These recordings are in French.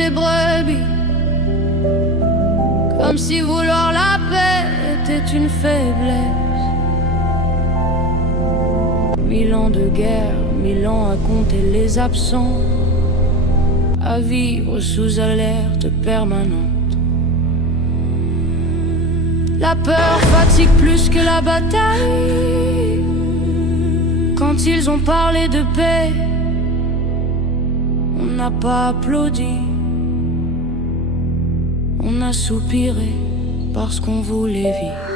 les brebis, comme si vouloir la paix était une faiblesse. 1000 ans de guerre, 1000 ans à compter les absents, à vivre sous alerte permanente. La peur fatigue plus que la bataille. Quand ils ont parlé de paix, on n'a pas applaudi, on a soupiré parce qu'on voulait vivre.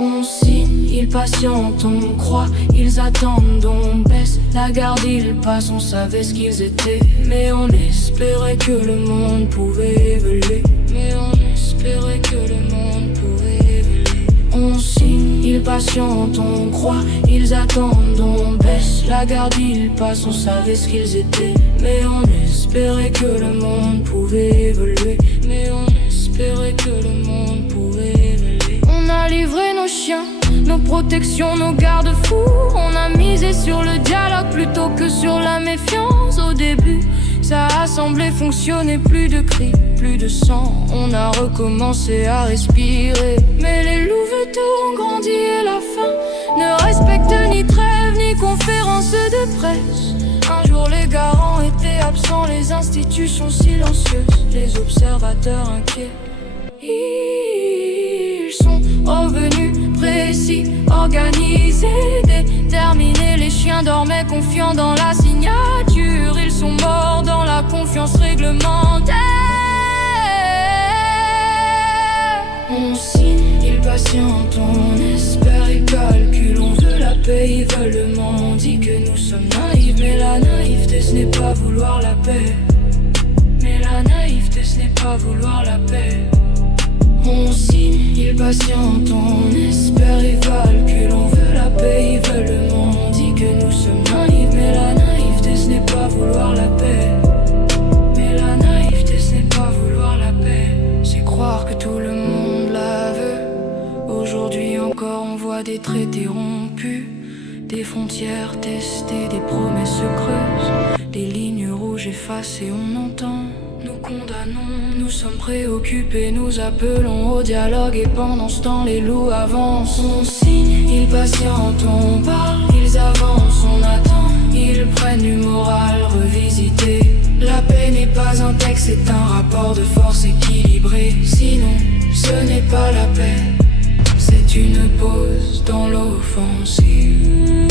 On signe, ils patientent, on croit, ils attendent, on baisse la garde, ils passent, on savait ce qu'ils étaient. Mais on espérait que le monde pouvait évoluer. Mais on espérait que le monde pouvait évoluer. On signe, ils patientent, on croit, ils attendent, on baisse la garde, ils passent, on savait ce qu'ils étaient. Mais on espérait que le monde pouvait évoluer. Mais on espérait que le monde pouvait évoluer. On a livré nos chiens, nos protections, nos garde-fous. On a misé sur le dialogue plutôt que sur la méfiance. Au début, ça a semblé fonctionner, plus de cris, plus de sang. On a recommencé à respirer. Mais les louveteaux ont grandi et la faim ne respecte ni trêve ni conférence de presse. Un jour les garants étaient absents, les institutions silencieuses, les observateurs inquiets. Ils sont revenus précis, organisés, déterminés. Les chiens dormaient confiants dans la signature. Ils sont morts dans la confiance réglementaire. On signe, ils patientent, on espère, ils calculent. On veut la paix, ils veulent le monde. On dit que nous sommes naïfs, mais la naïveté ce n'est pas vouloir la paix. Mais la naïveté ce n'est pas vouloir la paix. On signe, ils patientent, on espère, ils calculent. On veut la paix, ils veulent le monde. On dit que nous sommes naïfs, mais la naïveté ce n'est pas vouloir la paix. Mais la naïveté ce n'est pas vouloir la paix. C'est croire que tout le monde la veut. Aujourd'hui encore on voit des traités rompus, des frontières testées, des promesses se creusent, des lignes rouges effacées, on entend. Nous condamnons, nous sommes préoccupés, nous appelons au dialogue. Et pendant ce temps les loups avancent. On signe, ils patientent, on parle, ils avancent, on attend. Ils prennent du moral revisité. La paix n'est pas un texte, c'est un rapport de force équilibré. Sinon, ce n'est pas la paix, c'est une pause dans l'offensive.